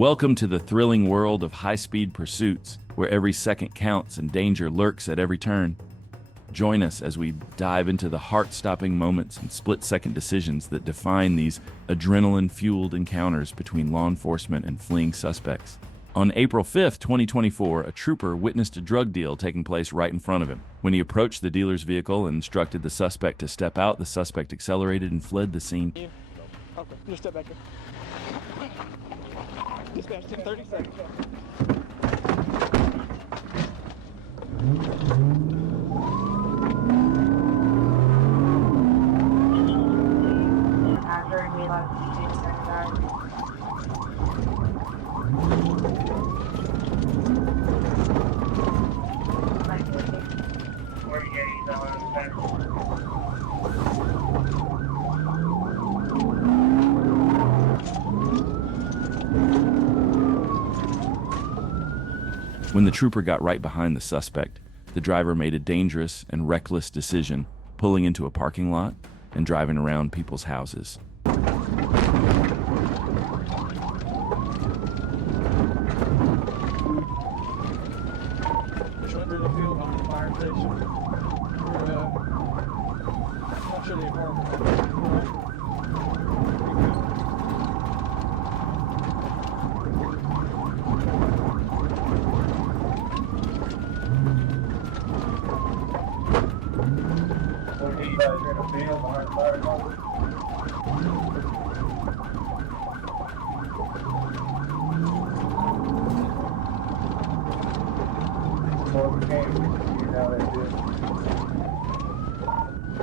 Welcome to the thrilling world of high-speed pursuits, where every second counts and danger lurks at every turn. Join us as we dive into the heart-stopping moments and split-second decisions that define these adrenaline-fueled encounters between law enforcement and fleeing suspects. On April 5, 2024, a trooper witnessed a drug deal taking place right in front of him. When he approached the dealer's vehicle and instructed the suspect to step out, the suspect accelerated and fled the scene. Okay, just step back here. Dispatch 10:30 seconds. When the trooper got right behind the suspect, the driver made a dangerous and reckless decision, pulling into a parking lot and driving around people's houses. Just went through the field on the fire station. Not sure the apartment.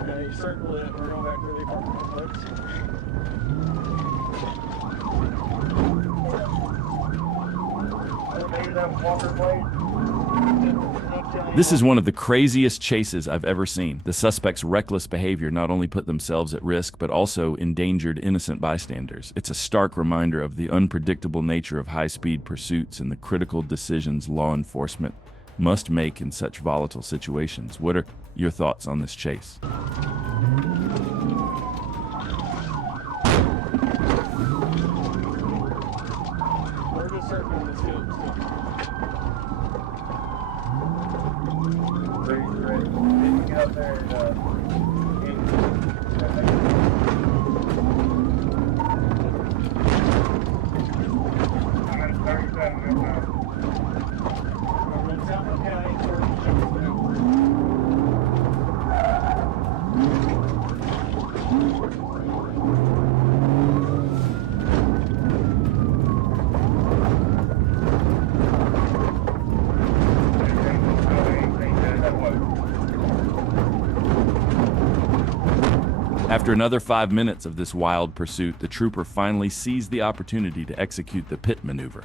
Yeah, you circle it. We're going back to the apartment complex. This is one of the craziest chases I've ever seen. The suspect's reckless behavior not only put themselves at risk, but also endangered innocent bystanders. It's a stark reminder of the unpredictable nature of high-speed pursuits and the critical decisions law enforcement must make in such volatile situations. What are your thoughts on this chase? We're just circling this field. Get up there and I'm at 37 right now. After another 5 minutes of this wild pursuit, the trooper finally seized the opportunity to execute the pit maneuver.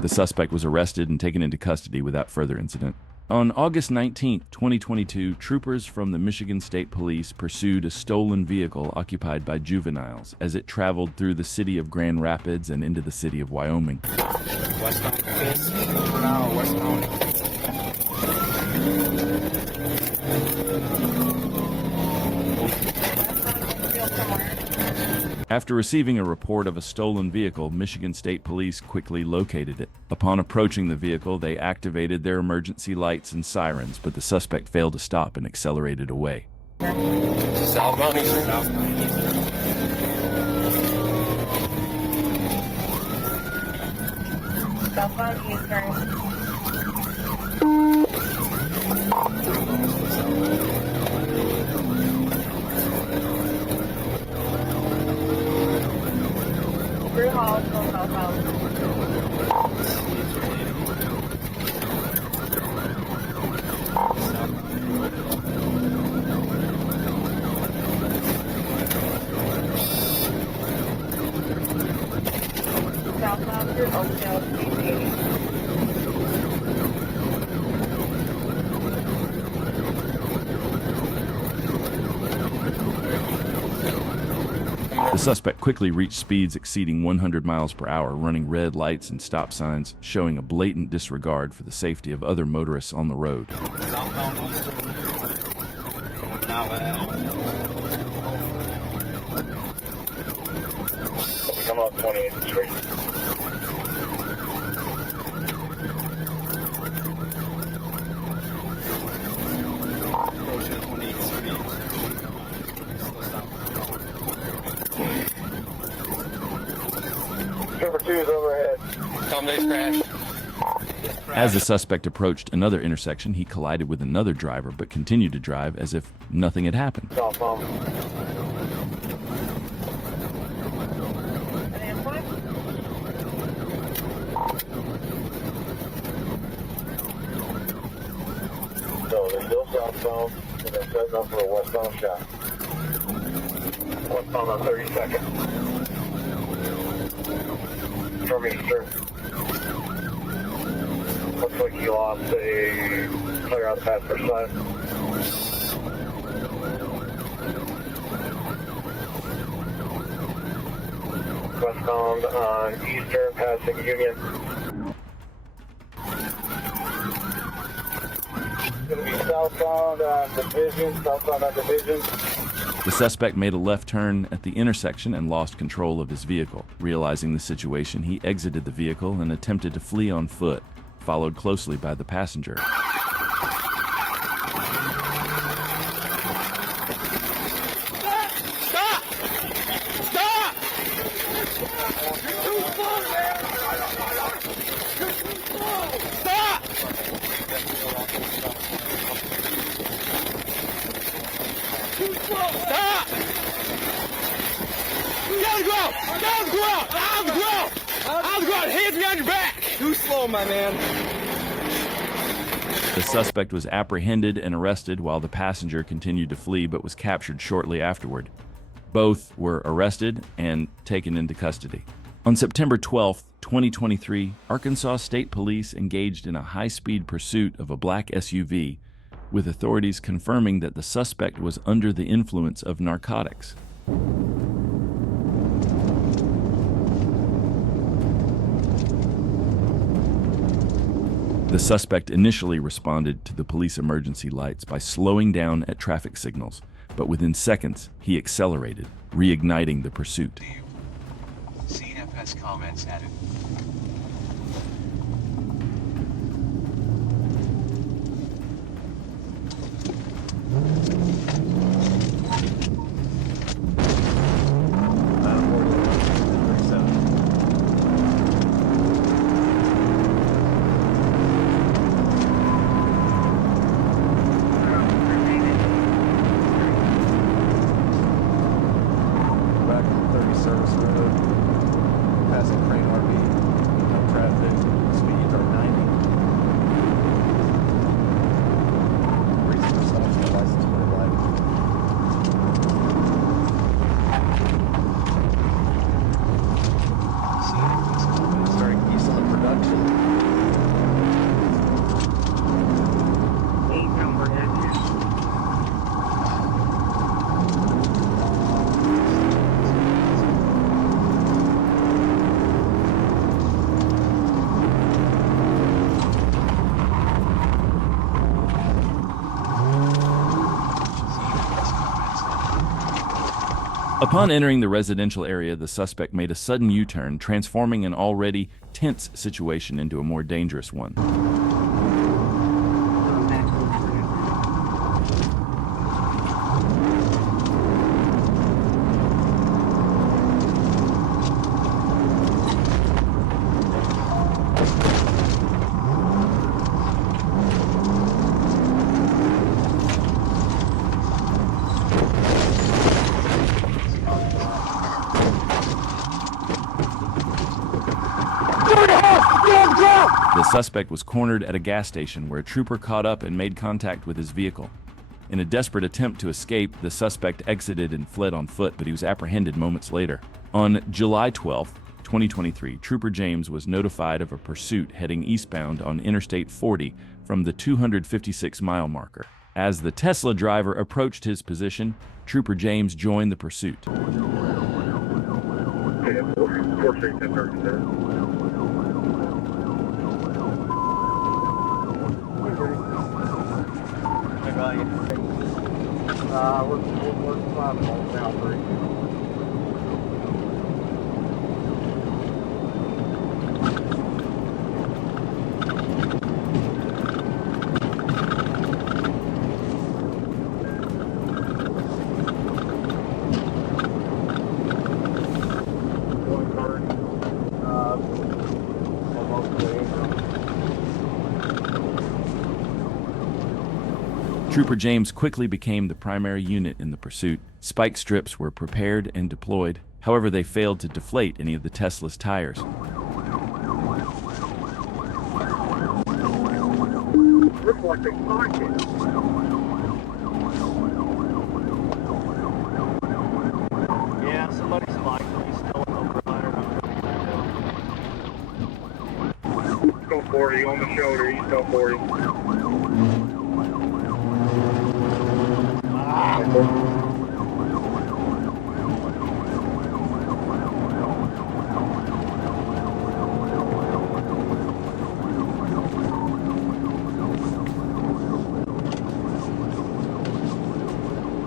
The suspect was arrested and taken into custody without further incident. On August 19, 2022, troopers from the Michigan State Police pursued a stolen vehicle occupied by juveniles as it traveled through the city of Grand Rapids and into the city of Wyoming. Westbound, please. Now, westbound. After receiving a report of a stolen vehicle, Michigan State Police quickly located it. Upon approaching the vehicle, they activated their emergency lights and sirens, but the suspect failed to stop and accelerated away. Southbound Eastern. Southbound Eastern. Brew Hall, southbound. Southbound through Oakdale, 380. suspect quickly reached speeds exceeding 100 miles per hour, running red lights and stop signs, showing a blatant disregard for the safety of other motorists on the road. Southbound Eastern. Now, Come up 28th Street. approaching 28th Street. Slow down. Number 2 is overhead. Somebody's crashed. As the suspect approached another intersection, he collided with another driver but continued to drive as if nothing had happened. Southbound. An input? So they're still southbound, and they're setting up for a westbound shot. Westbound on 32nd. From Eastern. Looks like he lost a clear on the passenger side. Westbound on Eastern, passing Union. Gonna be southbound on Division. The suspect made a left turn at the intersection and lost control of his vehicle. Realizing the situation, he exited the vehicle and attempted to flee on foot, followed closely by the passenger. Too slow, my man. The suspect was apprehended and arrested while the passenger continued to flee but was captured shortly afterward. Both were arrested and taken into custody. On September 12, 2023, Arkansas State Police engaged in a high-speed pursuit of a black SUV, with authorities confirming that the suspect was under the influence of narcotics. The suspect initially responded to the police emergency lights by slowing down at traffic signals, but within seconds, he accelerated, reigniting the pursuit. CFS comments added. Back on 30 Service Road, passing Crane RV, no traffic, speeds are 90. Reason for stopping the license plate light. Starting east on the production. 8 number exit. Upon entering the residential area, the suspect made a sudden U-turn, transforming an already tense situation into a more dangerous one. Going back to the front. The suspect was cornered at a gas station where a trooper caught up and made contact with his vehicle. In a desperate attempt to escape, the suspect exited and fled on foot, but he was apprehended moments later. On July 12, 2023, Trooper James was notified of a pursuit heading eastbound on Interstate 40 from the 256-mile marker. As the Tesla driver approached his position, Trooper James joined the pursuit. Yeah, 4 6 10 there. I got you. We're 5 miles down 3. Going hard. Almost to April. Trooper James quickly became the primary unit in the pursuit. Spike strips were prepared and deployed. However, they failed to deflate any of the Tesla's tires. Reflecting pocket. Yeah, somebody's like he's still an overrider. Go 40 on the shoulder. East go 40.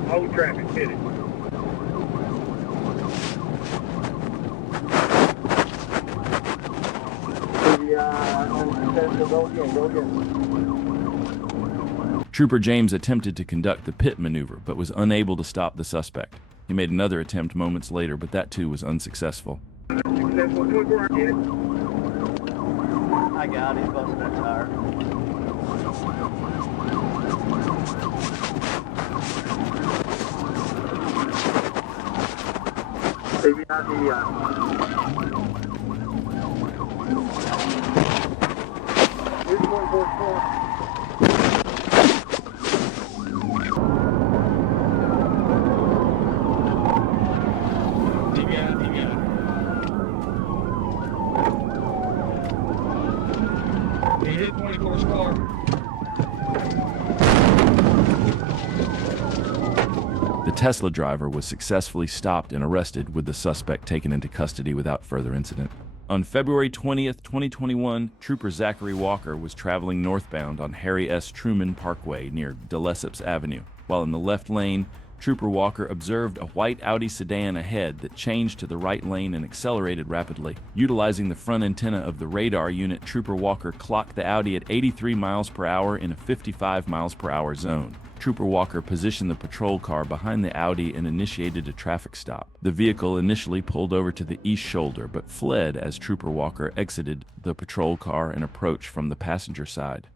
Hold traffic, hit it. Trooper James attempted to conduct the pit maneuver, but was unable to stop the suspect. He made another attempt moments later, but that too was unsuccessful. Successful 24, get it. I got it. He's busting that tire. Maybe not the, here's 144. He hit 24's car. The Tesla driver was successfully stopped and arrested, with the suspect taken into custody without further incident. On February 20th, 2021, Trooper Zachary Walker was traveling northbound on Harry S. Truman Parkway near De Lesseps Avenue. While in the left lane, Trooper Walker observed a white Audi sedan ahead that changed to the right lane and accelerated rapidly. Utilizing the front antenna of the radar unit, Trooper Walker clocked the Audi at 83 miles per hour in a 55 miles per hour zone. Trooper Walker positioned the patrol car behind the Audi and initiated a traffic stop. The vehicle initially pulled over to the east shoulder, but fled as Trooper Walker exited the patrol car and approached from the passenger side.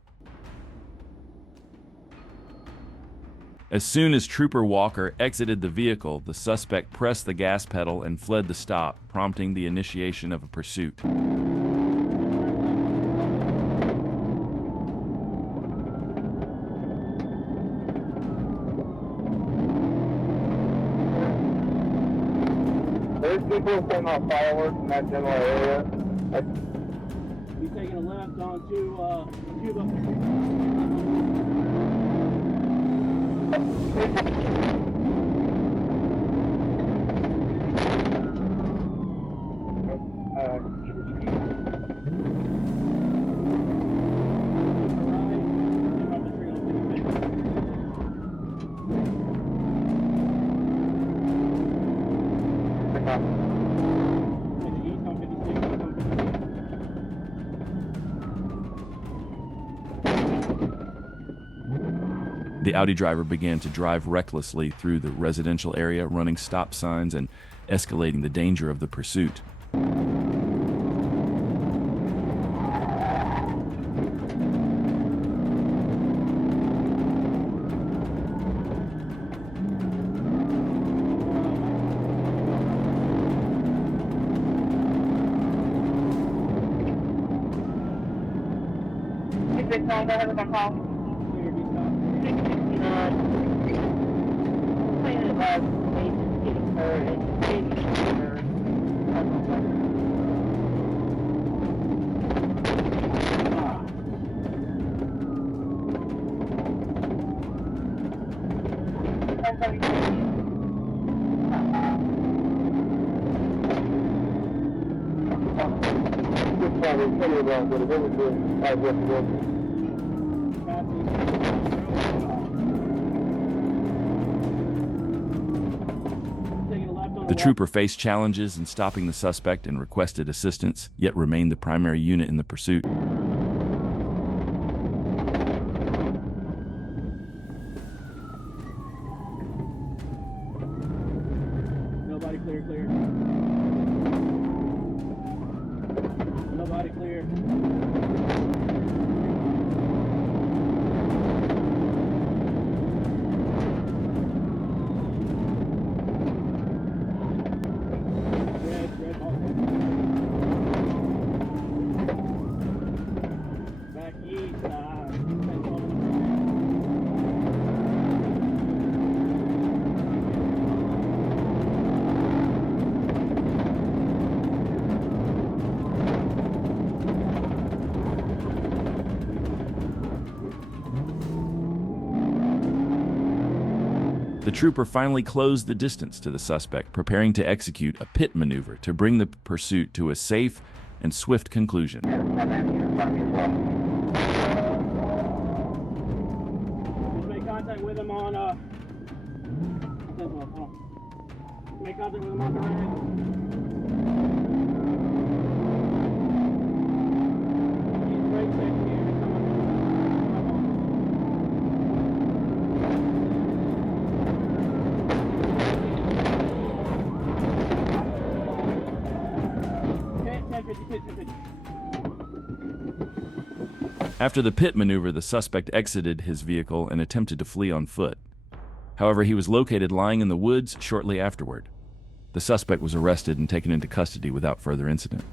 As soon as Trooper Walker exited the vehicle, the suspect pressed the gas pedal and fled the stop, prompting the initiation of a pursuit. There's people setting off fireworks in that general area. He's taking a left onto Cuba. The Audi driver began to drive recklessly through the residential area, running stop signs and escalating the danger of the pursuit. Is this all that was a call? Complaining about patients getting hurt and babies getting hurt. The trooper faced challenges in stopping the suspect and requested assistance, yet remained the primary unit in the pursuit. Nobody clear, clear. Nobody clear. Red ball. Back east, The trooper finally closed the distance to the suspect, preparing to execute a pit maneuver to bring the pursuit to a safe and swift conclusion. Just make contact with him on, make contact with him on the right. He's brake check here. After the pit maneuver, the suspect exited his vehicle and attempted to flee on foot. However, he was located lying in the woods shortly afterward. The suspect was arrested and taken into custody without further incident.